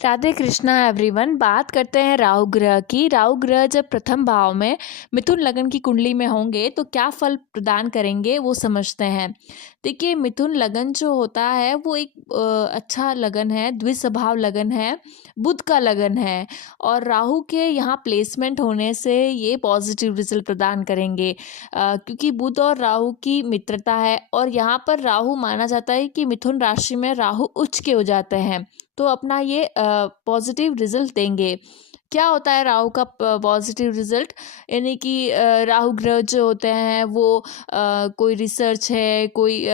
Radhe Krishna everyone. बात करते हैं राहु ग्रह की। राहु ग्रह जब प्रथम भाव में मिथुन लगन की कुंडली में होंगे तो क्या फल प्रदान करेंगे वो समझते हैं। देखिए, मिथुन लगन जो होता है वो एक अच्छा लगन है, द्विस्वभाव लगन है, बुध का लगन है और राहु के यहाँ प्लेसमेंट होने से ये पॉजिटिव रिजल्ट प्रदान करेंगे क्योंकि बुध और राहु की मित्रता है और यहाँ पर राहु माना जाता है कि मिथुन राशि में राहु उच्च के हो जाते हैं तो अपना ये पॉजिटिव रिजल्ट देंगे। क्या होता है राहु का पॉजिटिव रिजल्ट, यानी कि राहु ग्रह जो होते हैं वो कोई रिसर्च है, कोई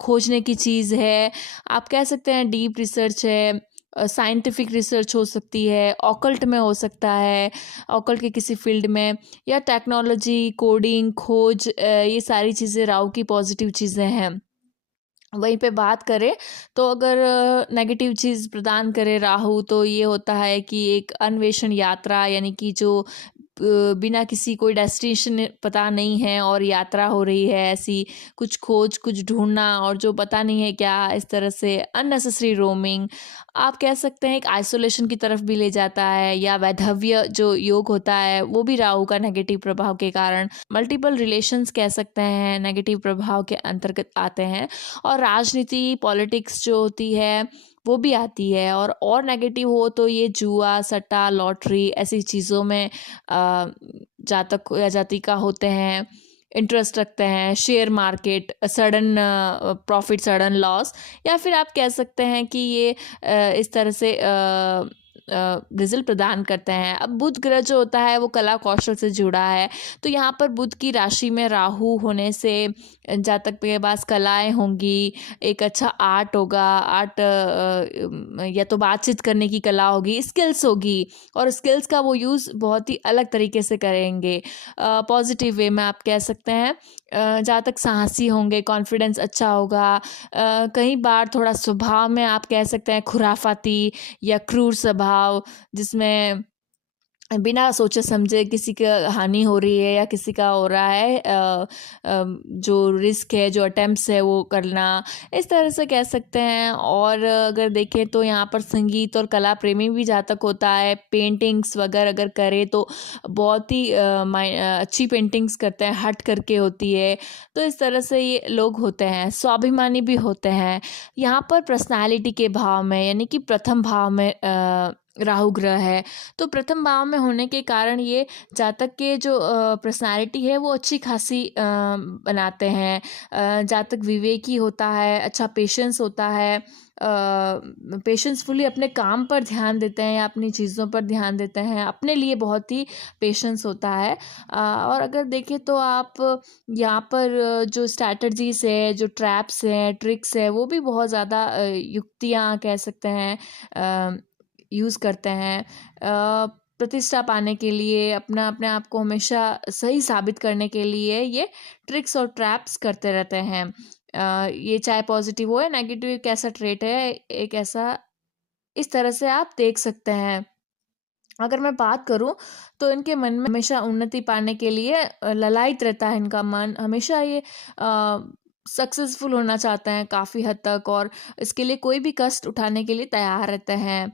खोजने की चीज़ है, आप कह सकते हैं डीप रिसर्च है, साइंटिफिक रिसर्च हो सकती है, ऑकल्ट में हो सकता है, ऑकल्ट के किसी फील्ड में, या टेक्नोलॉजी, कोडिंग, खोज, ये सारी चीज़ें राहु की पॉजिटिव चीज़ें हैं। वहीं पे बात करें तो अगर नेगेटिव चीज़ प्रदान करे राहु तो ये होता है कि एक अन्वेषण यात्रा, यानी कि जो बिना किसी कोई डेस्टिनेशन पता नहीं है और यात्रा हो रही है, ऐसी कुछ खोज, कुछ ढूंढना और जो पता नहीं है क्या, इस तरह से अननेसेसरी रोमिंग, आप कह सकते हैं एक आइसोलेशन की तरफ भी ले जाता है, या वैधव्य जो योग होता है वो भी राहु का नेगेटिव प्रभाव के कारण, मल्टीपल रिलेशंस कह सकते हैं नेगेटिव प्रभाव के अंतर्गत आते हैं। और राजनीति, पॉलिटिक्स जो होती है वो भी आती है, और नेगेटिव हो तो ये जुआ, सट्टा, लॉटरी ऐसी चीज़ों में जातक या जातिका होते हैं, इंटरेस्ट रखते हैं, share market, sudden profit, sudden loss, या फिर आप कह सकते हैं कि ये इस तरह से रिजल्ट प्रदान करते हैं। अब बुध ग्रह जो होता है वो कला कौशल से जुड़ा है, तो यहाँ पर बुध की राशि में राहु होने से जातक के पास कलाएं होंगी, एक अच्छा आर्ट होगा, आर्ट या तो बातचीत करने की कला होगी, स्किल्स होगी, और स्किल्स का वो यूज़ बहुत ही अलग तरीके से करेंगे, पॉजिटिव वे में आप कह सकते हैं। जातक साहसी होंगे, कॉन्फिडेंस अच्छा होगा, कई बार थोड़ा स्वभाव में आप कह सकते हैं खुराफाती या क्रूर स्वभाव, जिसमें बिना सोचे समझे किसी का हानि हो रही है या किसी का हो रहा है, जो रिस्क है, जो अटेम्प्ट्स है वो करना, इस तरह से कह सकते हैं। और अगर देखें तो यहाँ पर संगीत और कला प्रेमी भी जातक होता है, पेंटिंग्स वगैरह अगर करे तो बहुत ही अच्छी पेंटिंग्स करते हैं, हट करके होती है, तो इस तरह से ये लोग होते हैं। स्वाभिमानी भी होते हैं यहाँ पर पर्सनालिटी के भाव में, यानी कि प्रथम भाव में राहु ग्रह है, तो प्रथम भाव में होने के कारण ये जातक के जो पर्सनालिटी है वो अच्छी खासी बनाते हैं। जातक विवेकी होता है, अच्छा पेशेंस होता है, पेशेंसफुली अपने काम पर ध्यान देते हैं या अपनी चीज़ों पर ध्यान देते हैं, अपने लिए बहुत ही पेशेंस होता है। और अगर देखें तो आप यहाँ पर जो स्ट्रैटेजीज है, जो ट्रैप्स हैं, ट्रिक्स है, वो भी बहुत ज़्यादा युक्तियाँ कह सकते हैं यूज़ करते हैं प्रतिष्ठा पाने के लिए, अपने आप को हमेशा सही साबित करने के लिए ये ट्रिक्स और ट्रैप्स करते रहते हैं। ये चाहे पॉजिटिव हो या नेगेटिव, एक ऐसा ट्रेट है, एक ऐसा, इस तरह से आप देख सकते हैं। अगर मैं बात करूं तो इनके मन में हमेशा उन्नति पाने के लिए ललायित रहता है, इनका मन हमेशा ये सक्सेसफुल होना चाहते हैं काफ़ी हद तक, और इसके लिए कोई भी कष्ट उठाने के लिए तैयार रहते हैं।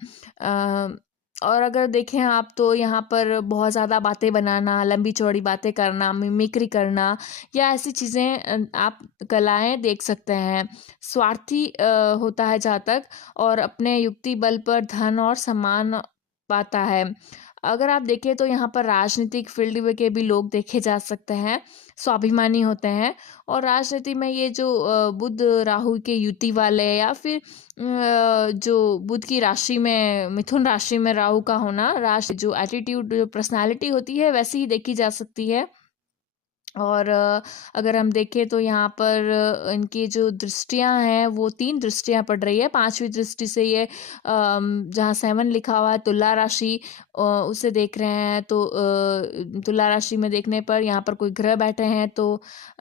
और अगर देखें आप तो यहाँ पर बहुत ज़्यादा बातें बनाना, लंबी चौड़ी बातें करना, मिमिक्री करना, या ऐसी चीज़ें आप कलाएं देख सकते हैं। स्वार्थी होता है जातक, और अपने युक्ति बल पर धन और सम्मान पाता है। अगर आप देखें तो यहाँ पर राजनीतिक फील्ड में के भी लोग देखे जा सकते हैं, स्वाभिमानी होते हैं, और राजनीति में ये जो बुध राहु के युति वाले, या फिर जो बुध की राशि में, मिथुन राशि में राहु का होना, राशि जो एटीट्यूड, जो पर्सनालिटी होती है वैसी ही देखी जा सकती है। और अगर हम देखें तो यहाँ पर इनकी जो दृष्टियाँ हैं वो 3 दृष्टियाँ पड़ रही है। 5वीं दृष्टि से ये जहाँ 7 लिखा हुआ है तुला राशि, उसे देख रहे हैं, तो तुला राशि में देखने पर यहाँ पर कोई ग्रह बैठे हैं तो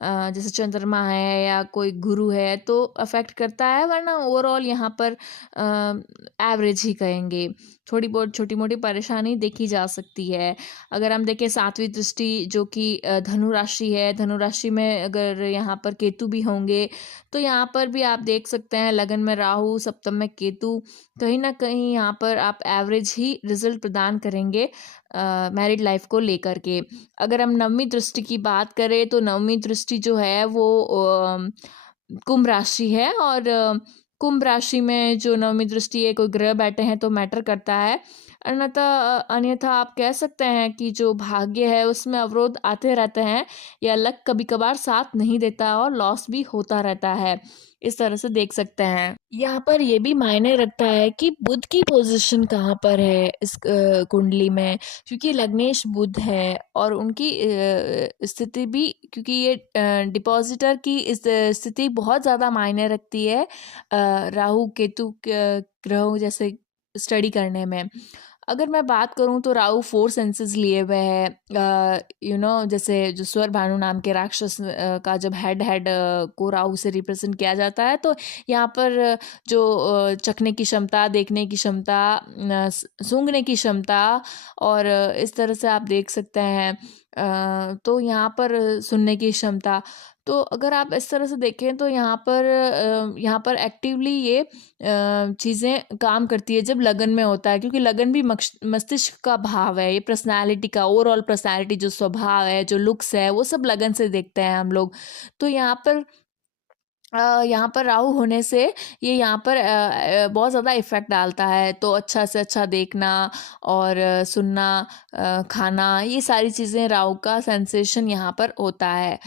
जैसे चंद्रमा है या कोई गुरु है तो अफेक्ट करता है, वरना ओवरऑल यहाँ पर एवरेज ही कहेंगे। थोड़ी बहुत छोटी मोटी परेशानी देखी जा सकती है। अगर हम देखें 7वीं दृष्टि जो कि धनु राशि राशि है, धनु राशि में अगर यहाँ पर केतु भी होंगे तो यहाँ पर भी आप देख सकते हैं लगन में राहु, सप्तम में केतु, कहीं ना कहीं यहाँ पर आप एवरेज ही रिजल्ट प्रदान करेंगे मैरिड लाइफ को लेकर के। अगर हम नवमी दृष्टि की बात करें तो नवमी दृष्टि जो है वो कुंभ राशि है, और कुंभ राशि में जो नवमी दृष्टि है, कोई ग्रह बैठे हैं तो मैटर करता है। अन्यथा अन्यथा आप कह सकते हैं कि जो भाग्य है उसमें अवरोध आते रहते हैं, या लक कभी कभार साथ नहीं देता और लॉस भी होता रहता है। इस तरह से देख सकते हैं। यहाँ पर ये भी मायने रखता है कि बुध की पोजीशन कहाँ पर है इस कुंडली में, क्योंकि लग्नेश बुध है और उनकी स्थिति भी, क्योंकि ये डिपॉजिटर की इस स्थिति बहुत ज़्यादा मायने रखती है राहु केतु ग्रहों जैसे स्टडी करने में। अगर मैं बात करूं तो राहु 4 सेंसेस लिए हुए है, जैसे जो स्वर भानु नाम के राक्षस का जब हेड को राहु से रिप्रेजेंट किया जाता है, तो यहाँ पर जो चखने की क्षमता, देखने की क्षमता, सूंघने की क्षमता, और इस तरह से आप देख सकते हैं तो यहाँ पर सुनने की क्षमता। तो अगर आप इस तरह से देखें तो यहाँ पर एक्टिवली ये चीज़ें काम करती है जब लगन में होता है, क्योंकि लगन भी मस्तिष्क का भाव है, ये पर्सनालिटी का ओवरऑल पर्सनालिटी, जो स्वभाव है, जो लुक्स है, वो सब लगन से देखते हैं हम लोग। तो यहाँ पर राहु होने से ये यहाँ पर बहुत ज़्यादा इफ़ेक्ट डालता है। तो अच्छा से अच्छा देखना और सुनना, खाना, ये सारी चीज़ें राहु का सेंसेशन यहाँ पर होता है।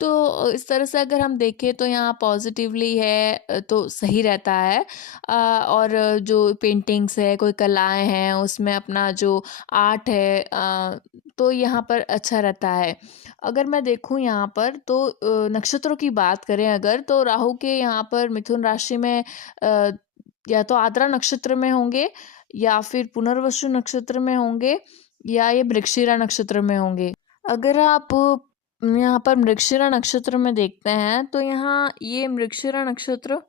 तो इस तरह से अगर हम देखें तो यहाँ पॉजिटिवली है तो सही रहता है। और जो पेंटिंग्स है, कोई कलाएं हैं, उसमें अपना जो आर्ट है तो यहाँ पर अच्छा रहता है। अगर मैं देखूँ यहाँ पर तो नक्षत्रों की बात करें अगर, तो राहु के यहाँ पर मिथुन राशि में या तो आद्रा नक्षत्र में होंगे, या फिर पुनर्वसु नक्षत्र में होंगे, या ये मृगशिरा नक्षत्र में होंगे। अगर आप यहाँ पर मृगशिरा नक्षत्र में देखते हैं तो यहाँ ये मृगशिरा नक्षत्र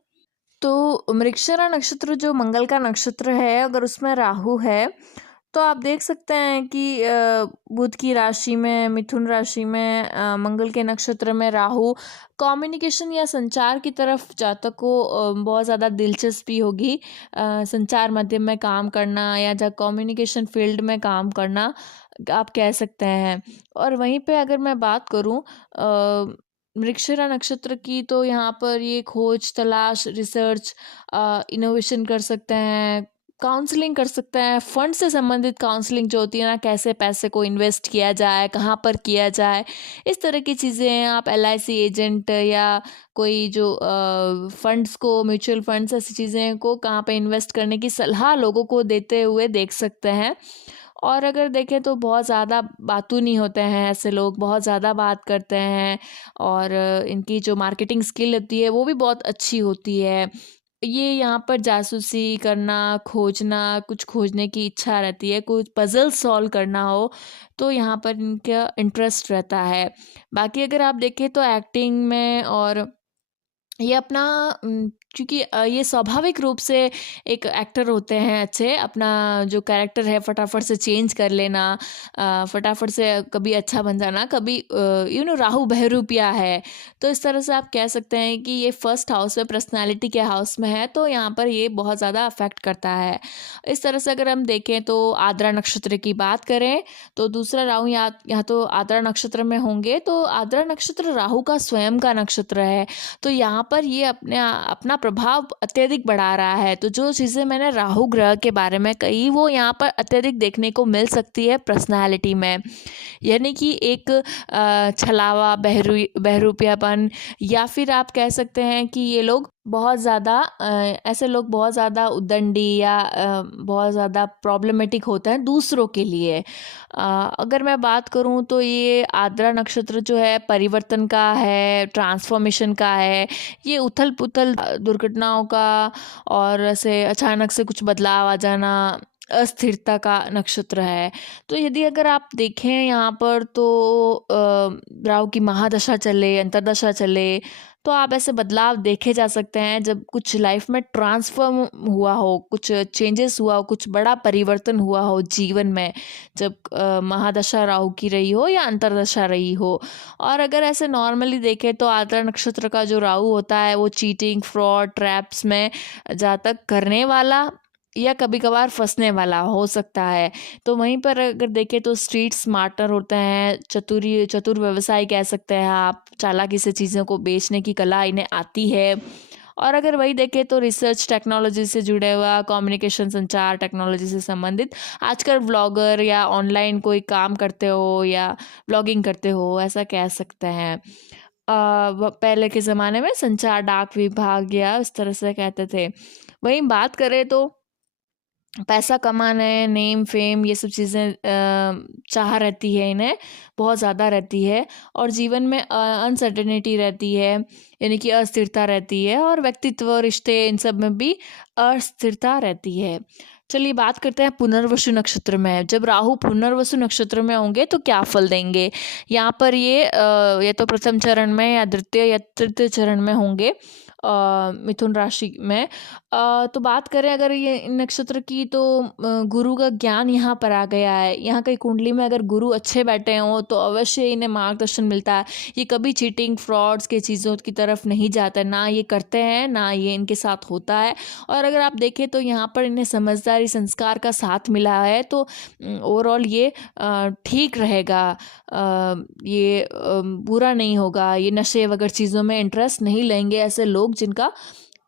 जो मंगल का नक्षत्र है, अगर उसमें राहु है तो आप देख सकते हैं कि बुध की राशि में, मिथुन राशि में, मंगल के नक्षत्र में राहु, कम्युनिकेशन या संचार की तरफ जातक को बहुत ज़्यादा दिलचस्पी होगी, संचार माध्यम में काम करना या जब कम्युनिकेशन फील्ड में काम करना आप कह सकते हैं। और वहीं पे अगर मैं बात करूं मृगशिरा नक्षत्र की, तो यहाँ पर ये खोज, तलाश, रिसर्च, इनोवेशन कर सकते हैं, काउंसलिंग कर सकते हैं, फंड से संबंधित काउंसलिंग जो होती है ना, कैसे पैसे को इन्वेस्ट किया जाए, कहाँ पर किया जाए, इस तरह की चीज़ें आप LIC एजेंट या कोई जो फंड्स को, म्यूचुअल फंड्स, ऐसी चीज़ें को कहाँ पे इन्वेस्ट करने की सलाह लोगों को देते हुए देख सकते हैं। और अगर देखें तो बहुत ज़्यादा बातूनी होते हैं ऐसे लोग, बहुत ज़्यादा बात करते हैं, और इनकी जो मार्केटिंग स्किल होती है वो भी बहुत अच्छी होती है। ये यहाँ पर जासूसी करना, खोजना, कुछ खोजने की इच्छा रहती है, कुछ पजल सॉल्व करना हो तो यहाँ पर इनका इंटरेस्ट रहता है। बाकी अगर आप देखें तो एक्टिंग में, और ये अपना क्योंकि ये स्वाभाविक रूप से एक एक्टर होते हैं अच्छे, अपना जो कैरेक्टर है फटाफट से चेंज कर लेना, फटाफट से कभी अच्छा बन जाना, कभी राहु बहरूपिया है, तो इस तरह से आप कह सकते हैं कि ये फर्स्ट हाउस में, पर्सनालिटी के हाउस में है, तो यहाँ पर ये बहुत ज़्यादा अफेक्ट करता है। इस तरह से अगर हम देखें तो आद्रा नक्षत्र की बात करें तो दूसरा राहु यहाँ तो आद्रा नक्षत्र में होंगे, तो आद्रा नक्षत्र राहु का स्वयं का नक्षत्र है, तो यहाँ पर ये अपना प्रभाव अत्यधिक बढ़ा रहा है। तो जो चीज़ें मैंने राहु ग्रह के बारे में कही वो यहाँ पर अत्यधिक देखने को मिल सकती है पर्सनालिटी में, यानी कि एक छलावा, बहरूपियापन, या फिर आप कह सकते हैं कि ये लोग बहुत ज़्यादा ऐसे लोग बहुत ज़्यादा उद्दंडी या बहुत ज़्यादा प्रॉब्लमेटिक होते हैं दूसरों के लिए। अगर मैं बात करूं तो ये आद्रा नक्षत्र जो है परिवर्तन का है, ट्रांसफॉर्मेशन का है, ये उथल पुथल दुर्घटनाओं का, और ऐसे अचानक से कुछ बदलाव आ जाना, अस्थिरता का नक्षत्र है। तो यदि अगर आप देखें यहाँ पर तो राहु की महादशा चले, अंतर्दशा चले, तो आप ऐसे बदलाव देखे जा सकते हैं जब कुछ लाइफ में ट्रांसफॉर्म हुआ हो, कुछ चेंजेस हुआ हो, कुछ बड़ा परिवर्तन हुआ हो जीवन में, जब महादशा राहु की रही हो या अंतर्दशा रही हो। और अगर ऐसे नॉर्मली देखें तो आद्रा नक्षत्र का जो राहु होता है वो चीटिंग, फ्रॉड, ट्रैप्स में जातक करने वाला या कभी कभार फंसने वाला हो सकता है। तो वहीं पर अगर देखें तो स्ट्रीट स्मार्टर होते हैं, चतुर व्यवसाय कह सकते हैं आप, चालाकी से चीज़ों को बेचने की कला इन्हें आती है। और अगर वही देखें तो रिसर्च टेक्नोलॉजी से जुड़े हुआ, कम्युनिकेशन, संचार टेक्नोलॉजी से संबंधित आजकल व्लॉगर या ऑनलाइन कोई काम करते हो या व्लॉगिंग करते हो, ऐसा कह सकते हैं। पहले के ज़माने में संचार डाक विभाग या इस तरह से कहते थे। वहीं बात करें तो पैसा कमाना, नेम फेम, ये सब चीज़ें चाह रहती है इन्हें, बहुत ज़्यादा रहती है। और जीवन में अनसर्टेनिटी रहती है, यानी कि अस्थिरता रहती है, और व्यक्तित्व, रिश्ते, इन सब में भी अस्थिरता रहती है। चलिए बात करते हैं पुनर्वसु नक्षत्र में। जब राहु पुनर्वसु नक्षत्र में होंगे तो क्या फल देंगे। यहाँ पर ये या तो प्रथम चरण में या द्वितीय या तृतीय चरण में होंगे मिथुन राशि में। तो बात करें अगर ये नक्षत्र की तो गुरु का ज्ञान यहाँ पर आ गया है। यहाँ की कुंडली में अगर गुरु अच्छे बैठे हों तो अवश्य इन्हें मार्गदर्शन मिलता है। ये कभी चीटिंग, फ्रॉड्स की चीज़ों की तरफ नहीं जाते, ना ये करते हैं, ना ये इनके साथ होता है। और अगर आप देखें तो यहाँ पर इन्हें समझदारी, संस्कार का साथ मिला है, तो ओवरऑल ये ठीक रहेगा। ये बुरा नहीं होगा। ये नशे वगैरह चीज़ों में इंटरेस्ट नहीं लेंगे ऐसे लोग जिनका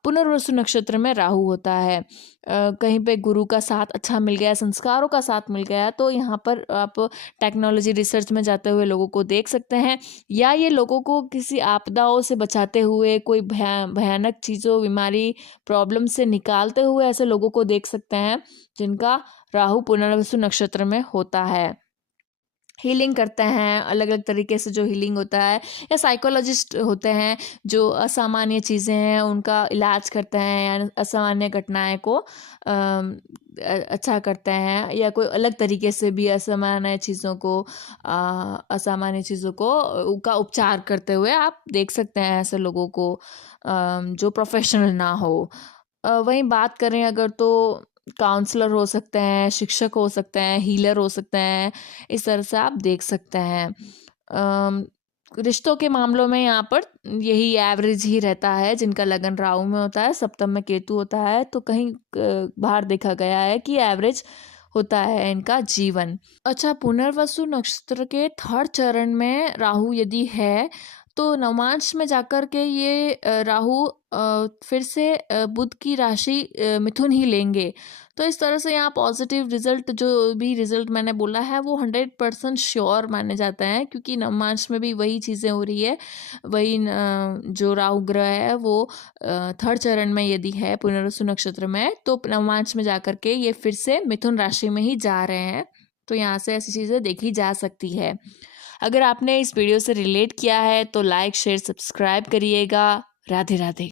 पुनर्वसु नक्षत्र में राहु होता है। कहीं पे गुरु का साथ अच्छा मिल गया, संस्कारों का साथ मिल गया, तो यहाँ पर आप टेक्नोलॉजी रिसर्च में जाते हुए लोगों को देख सकते हैं, या ये लोगों को किसी आपदाओं से बचाते हुए, कोई भयानक चीज़ों, बीमारी, प्रॉब्लम से निकालते हुए ऐसे लोगों को देख सकते हैं जिनका राहु पुनर्वसु नक्षत्र में होता है। हीलिंग करते हैं अलग अलग तरीके से, जो हीलिंग होता है, या साइकोलॉजिस्ट होते हैं जो असामान्य चीज़ें हैं उनका इलाज करते हैं, या असामान्य घटनाएं को अच्छा करते हैं, या कोई अलग तरीके से भी असामान्य चीज़ों को का उपचार करते हुए आप देख सकते हैं ऐसे लोगों को, जो प्रोफेशनल ना हो। वहीं बात करें अगर तो काउंसलर हो सकते हैं, शिक्षक हो सकते हैं, हीलर हो सकते हैं, इस तरह से आप देख सकते हैं। रिश्तों के मामलों में यहाँ पर यही एवरेज ही रहता है। जिनका लगन राहु में होता है, सप्तम में केतु होता है, तो कहीं बाहर देखा गया है कि एवरेज होता है इनका जीवन। अच्छा, पुनर्वसु नक्षत्र के थर्ड चरण में राहु यदि है तो नवमांश में जाकर के ये राहु फिर से बुध की राशि मिथुन ही लेंगे। तो इस तरह से यहाँ पॉजिटिव रिजल्ट, जो भी रिजल्ट मैंने बोला है वो 100% श्योर माने जाते हैं, क्योंकि नवमांश में भी वही चीज़ें हो रही है। वही जो राहु ग्रह है वो थर्ड चरण में यदि है पुनर्वसु नक्षत्र में, तो नवमांश में जाकर के ये फिर से मिथुन राशि में ही जा रहे हैं। तो यहाँ से ऐसी चीज़ें देखी जा सकती है। अगर आपने इस वीडियो से रिलेट किया है तो लाइक, शेयर, सब्सक्राइब करिएगा। राधे राधे।